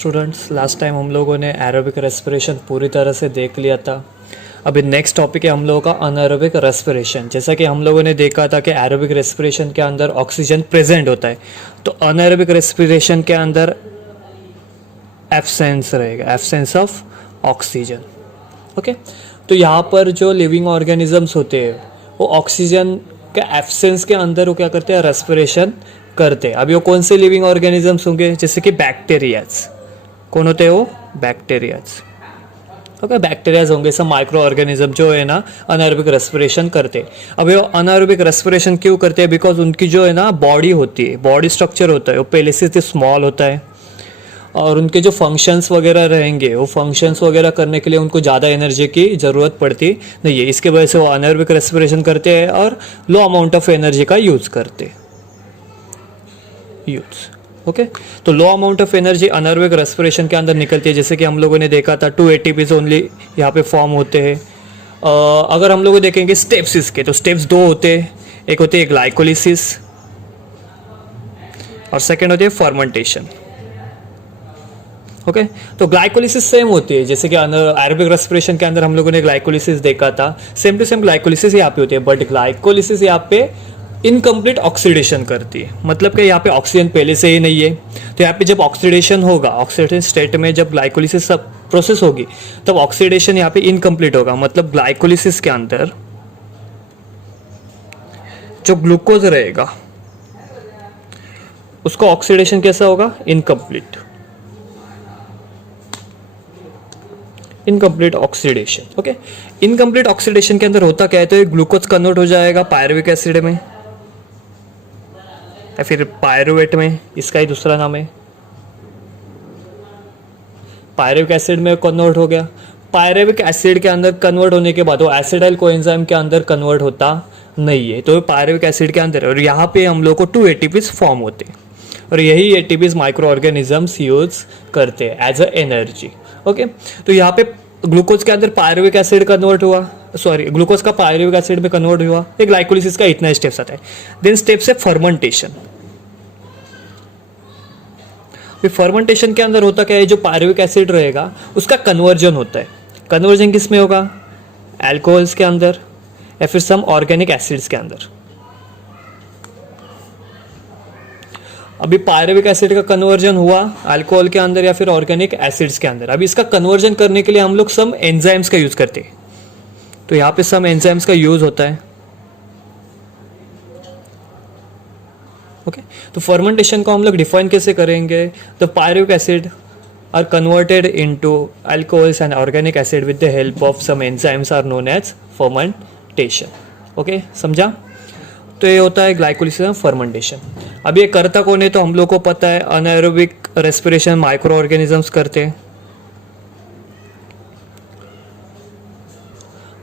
Students, last time हम लोगों ने एरोबिक रेस्पिरेशन पूरी तरह से देख लिया था। अभी नेक्स्ट टॉपिक है हम लोगों का अनएरोबिक रेस्पिरेशन। जैसा कि हम लोगों ने देखा था कि एरोबिक रेस्पिरेशन के अंदर ऑक्सीजन प्रेजेंट होता है, तो अनएरोबिक रेस्पिरेशन के अंदर एब्सेंस रहेगा, एब्सेंस ऑफ ऑक्सीजन। ओके, तो यहाँ पर जो लिविंग ऑर्गेनिजम्स होते हैं वो ऑक्सीजन के एब्सेंस के अंदर वो क्या करते हैं, रेस्पिरेशन करते हैं। अभी वो कौन से लिविंग ऑर्गेनिजम्स होंगे, जैसे कि बैक्टीरियाज। कौन होते हैं वो, बैक्टीरियाज। ओके, बैक्टीरियाज होंगे, सब माइक्रो ऑर्गेनिज्म जो है ना अनएरोबिक रेस्पिरेशन करते। अब वो अनएरोबिक रेस्पिरेशन क्यों करते हैं, बिकॉज उनकी जो है ना बॉडी होती है, बॉडी स्ट्रक्चर होता है वो पहले से स्मॉल होता है, और उनके जो फंक्शंस वगैरह रहेंगे वो फंक्शंस वगैरह करने के लिए उनको ज़्यादा एनर्जी की ज़रूरत पड़ती नहीं है। इसके वजह से वो अनएरोबिक रेस्पिरेशन करते हैं और लो अमाउंट ऑफ एनर्जी का यूज़ करते ओके, तो लो amount of energy anaerobic respiration के अंदर निकलती है। जैसे कि हम लोगों ने देखा था 2 ATPs ओनली यहाँ पे फॉर्म होते हैं। अगर हम लोग देखेंगे स्टेप्स इसके, तो स्टेप्स 2 होते हैं। एक होती है ग्लाइकोलिसिस और सेकेंड होती है फर्मेंटेशन। ओके, तो ग्लाइकोलिसिस सेम होती है, जैसे कि एरोबिक रेस्पिरेशन के अंदर हम लोगों ने ग्लाइकोलिसिस देखा था, सेम टू सेम ग्लाइकोलिसिस यहाँ पे होती है। बट ग्लाइकोलिसिस यहाँ पे इनकम्प्लीट ऑक्सीडेशन करती है, मतलब कि यहाँ पे ऑक्सीजन पहले से ही नहीं है। तो यहाँ पे जब ऑक्सीडेशन होगा, ऑक्सीडेशन स्टेट में जब ग्लाइकोलिसिस सब प्रोसेस होगी, तब ऑक्सीडेशन यहाँ पे इनकम्प्लीट होगा। मतलब ग्लाइकोलिसिस के अंदर जो ग्लूकोज रहेगा उसका ऑक्सीडेशन कैसा होगा, incomplete, incomplete oxidation. Okay, incomplete oxidation के अंदर होता क्या है, तो ये ग्लूकोज कन्वर्ट हो जाएगा पायरुविक एसिड में या फिर पायरुवेट में, इसका ही दूसरा नाम है। पायरुविक एसिड में कन्वर्ट हो गया। पायरुविक एसिड के अंदर कन्वर्ट होने के बाद वो एसिडाइल कोएंजाइम के अंदर कन्वर्ट होता नहीं है, तो पायरुविक एसिड के अंदर, और यहाँ पे हम लोग को 2 ATPs फॉर्म होते हैं, और यही ATPs माइक्रो ऑर्गेनिजम्स यूज करते हैं एज अ एनर्जी। ओके, तो यहाँ पे ग्लूकोज के अंदर पायरुविक एसिड कन्वर्ट हुआ, सॉरी ग्लूकोज का पायरुविक एसिड में कन्वर्ट हुआ, एक ग्लाइकोलिसिस का इतना स्टेप्स आता है। देन स्टेप्स है फर्मेंटेशन। फर्मेंटेशन के अंदर होता क्या है, जो पायरुविक एसिड रहेगा उसका कन्वर्जन होता है। कन्वर्जन किस में होगा, अल्कोहल्स के अंदर या फिर सम ऑर्गेनिक एसिड्स के अंदर। अभी पायरुविक एसिड का कन्वर्जन हुआ अल्कोहल के अंदर या फिर ऑर्गेनिक एसिड्स के अंदर। अभी इसका कन्वर्जन करने के लिए हम लोग सम एंजाइम्स का यूज करते हैं, तो यहाँ पे सम एंजाइम्स का यूज होता है। ओके, तो फर्मेंटेशन को हम लोग डिफाइन कैसे करेंगे, the pyruvic acid are converted into alcohols and organic acid with the help of some enzymes are known as fermentation. Okay, समझा? तो ये होता है ग्लाइकोलिसिस एंड फर्मेंटेशन। अब ये करता कौन है, तो हम लोग को पता है अनएरोबिक रेस्पिरेशन माइक्रो ऑर्गेनिजम्स करते हैं।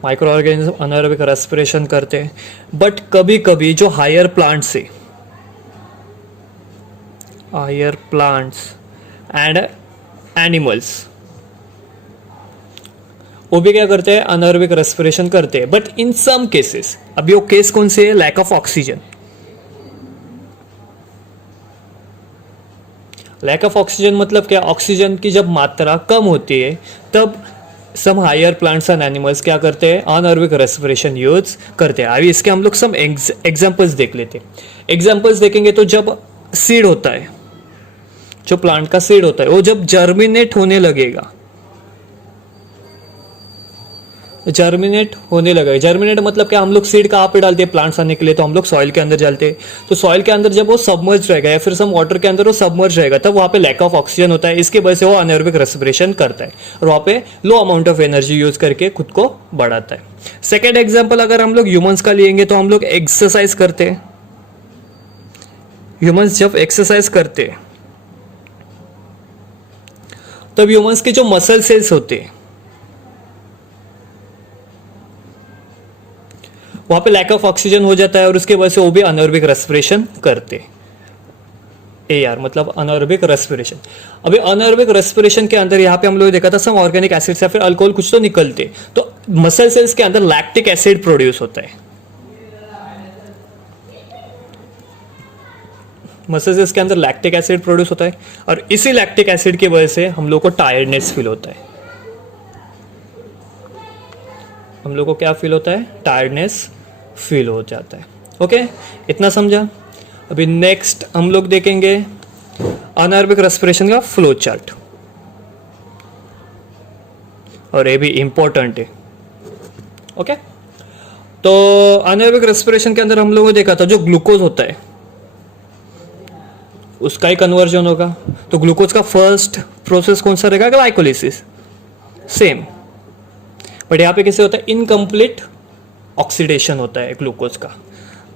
माइक्रो ऑर्गेनिज्म अनएरोबिक रेस्पिरेशन करते हैं, बट कभी कभी जो हायर प्लांट्स है, हायर प्लांट्स एंड एनिमल्स, वो भी क्या करते हैं, अनएरोबिक रेस्पिरेशन करते हैं। बट इन सम केसेस, अभी वो केस कौन से है, lack of oxygen. Lack of oxygen मतलब क्या, ऑक्सीजन की जब मात्रा कम होती है तब some higher plants and animals क्या करते हैं, अनएरोबिक रेस्पिरेशन यूज करते हैं। अभी इसके हम लोग सम एग्जांपल्स देख लेते हैं। एग्जांपल्स देखेंगे तो जब सीड होता है, जो प्लांट का सीड होता है, वो जब जर्मिनेट होने लगेगा, जर्मिनेट होने लगेगा। जर्मिनेट मतलब क्या, हम लोग सीड कहाँ पे डालते हैं प्लांट्स आने के लिए, तो हम लोग सॉइल के अंदर डालते हैं। तो सॉइल के अंदर जब वो सबमर्ज रहेगा या फिर सम वाटर के अंदर वो सबमर्ज रहेगा, तब वहाँ पे लैक ऑफ ऑक्सीजन होता है। इसके वजह से वो अनएरोबिक रेस्पिरेशन करता है और वहाँ पे लो अमाउंट ऑफ एनर्जी यूज करके खुद को बढ़ाता है। सेकेंड एग्जाम्पल अगर हम लोग ह्यूमंस का लेंगे, तो हम लोग एक्सरसाइज करते हैं। ह्यूमंस जब एक्सरसाइज करते हैं तब ह्यूमंस के जो मसल सेल्स होते हैं वहां पे लैक ऑफ ऑक्सीजन हो जाता है, और उसके वजह से वो भी अनएरोबिक रेस्पिरेशन करते। AR मतलब अनएरोबिक रेस्पिरेशन। अभी अनएरोबिक रेस्पिरेशन के अंदर यहाँ पे हम लोग देखा था सम ऑर्गेनिक एसिड्स या फिर अल्कोहल कुछ तो निकलते, तो मसल सेल्स के अंदर लैक्टिक एसिड प्रोड्यूस होता है। मसल सेल्स के अंदर लैक्टिक एसिड प्रोड्यूस होता है और इसी लैक्टिक एसिड की वजह से हम लोग को टायर्डनेस फील होता है। हम लोग को क्या फील होता है? टायर्डनेस फील हो जाता है। ओके, इतना समझा। अभी नेक्स्ट हम लोग देखेंगे अनारोबिक रेस्पिरेशन का फ्लो चार्ट, और ये भी इंपॉर्टेंट है। ओके, तो अनारोबिक रेस्पिरेशन के अंदर हम लोगों ने देखा था जो ग्लूकोज होता है उसका ही कन्वर्जन होगा। तो ग्लूकोज का फर्स्ट प्रोसेस कौन सा रहेगा? Glycolysis, same. बट यहाँ पे कैसे होता है? इनकम्प्लीट ऑक्सीडेशन होता है ग्लूकोज का।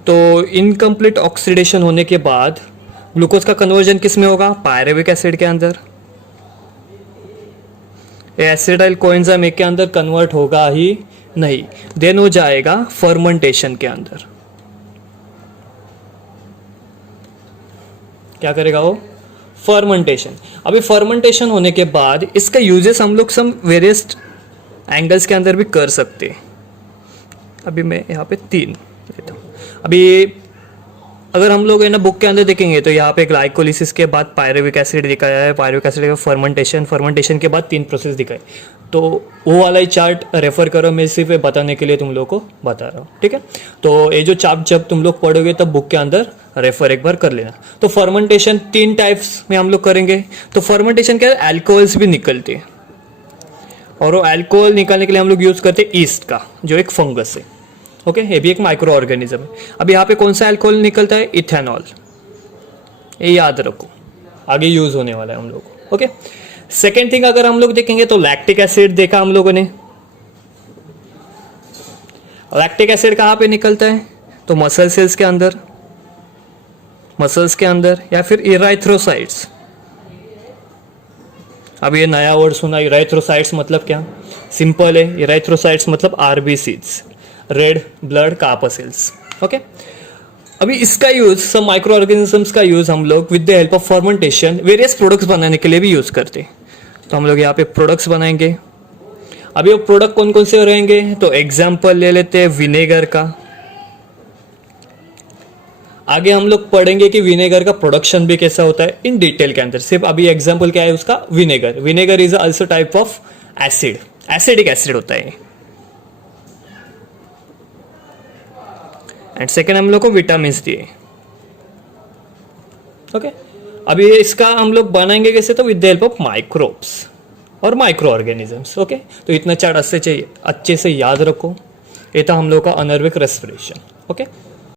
तो इनकम्प्लीट ऑक्सीडेशन होने के बाद ग्लूकोज का कन्वर्जन किस में होगा? पायरुविक एसिड के अंदर। एसिटाइल कोएंजाइम के अंदर कन्वर्ट होगा ही नहीं, देन हो जाएगा फर्मेंटेशन के अंदर। क्या करेगा वो? फर्मेंटेशन। अभी फर्मेंटेशन होने के बाद इसका यूजेस हम लोग सम वेरियस एंगल्स के अंदर भी कर सकते हैं। अभी मैं यहाँ पे 3 लेता हूँ। अभी अगर हम लोग है ना बुक के अंदर देखेंगे तो यहाँ पे ग्लाइकोलिसिस के बाद पायरुविक एसिड दिखाया है, पायरुविक एसिड के फर्मेंटेशन, फर्मेंटेशन के बाद 3 प्रोसेस दिखाए। तो वो वाला ही चार्ट रेफर करो, मैं सिर्फ बताने के लिए तुम लोग को बता रहा हूँ, ठीक है। तो ये जो चार्ट जब तुम लोग पढ़ोगे तब बुक के अंदर रेफर एक बार कर लेना। तो फर्मेंटेशन 3 टाइप्स में हम लोग करेंगे। तो फर्मेंटेशन के अंदर अल्कोहल्स भी निकलते हैं, और वो अल्कोहल निकालने के लिए हम लोग यूज करते हैं ईस्ट का, जो एक फंगस है। ओके, ये भी एक माइक्रो ऑर्गेनिज्म है। अब यहाँ पे कौन सा अल्कोहल निकलता है? इथेनॉल। ये याद रखो, आगे यूज होने वाला है हम लोग को। ओके, सेकेंड थिंग अगर हम लोग देखेंगे तो लैक्टिक एसिड देखा हम लोगों ने। लैक्टिक एसिड कहाँ पे निकलता है? तो मसल सेल्स के अंदर, मसल्स के अंदर, या फिर इराइथ्रोसाइट्स। अब ये नया वर्ड सुना, इराइथ्रोसाइट्स मतलब क्या? सिंपल है, इराइथ्रोसाइट्स मतलब आरबीसीज, रेड ब्लड कार्पसेल्स। ओके, अभी इसका यूज सब माइक्रो ऑर्गेनिजम्स का यूज हम लोग with the help of fermentation various products बनाने के लिए भी यूज करते हैं। तो हम लोग यहाँ पे प्रोडक्ट्स बनाएंगे। अभी वो प्रोडक्ट कौन कौन से रहेंगे? तो एग्जाम्पल ले लेते हैं विनेगर का। आगे हम लोग पढ़ेंगे कि विनेगर का प्रोडक्शन भी कैसा होता है इन डिटेल के अंदर। सिर्फ अभी एग्जाम्पल क्या है उसका? Vinegar. Vinegar is also type of acid, acidic acid होता है। एंड सेकेंड हम लोग को विटामिन दिए। ओके, अभी इसका हम लोग बनाएंगे कैसे? तो with the help of microbes और माइक्रो ऑर्गेनिजम्स। ओके, तो इतना चार्ट अच्छे से याद रखो। ये था हम लोग का अनारोबिक रेस्पिरेशन। ओके।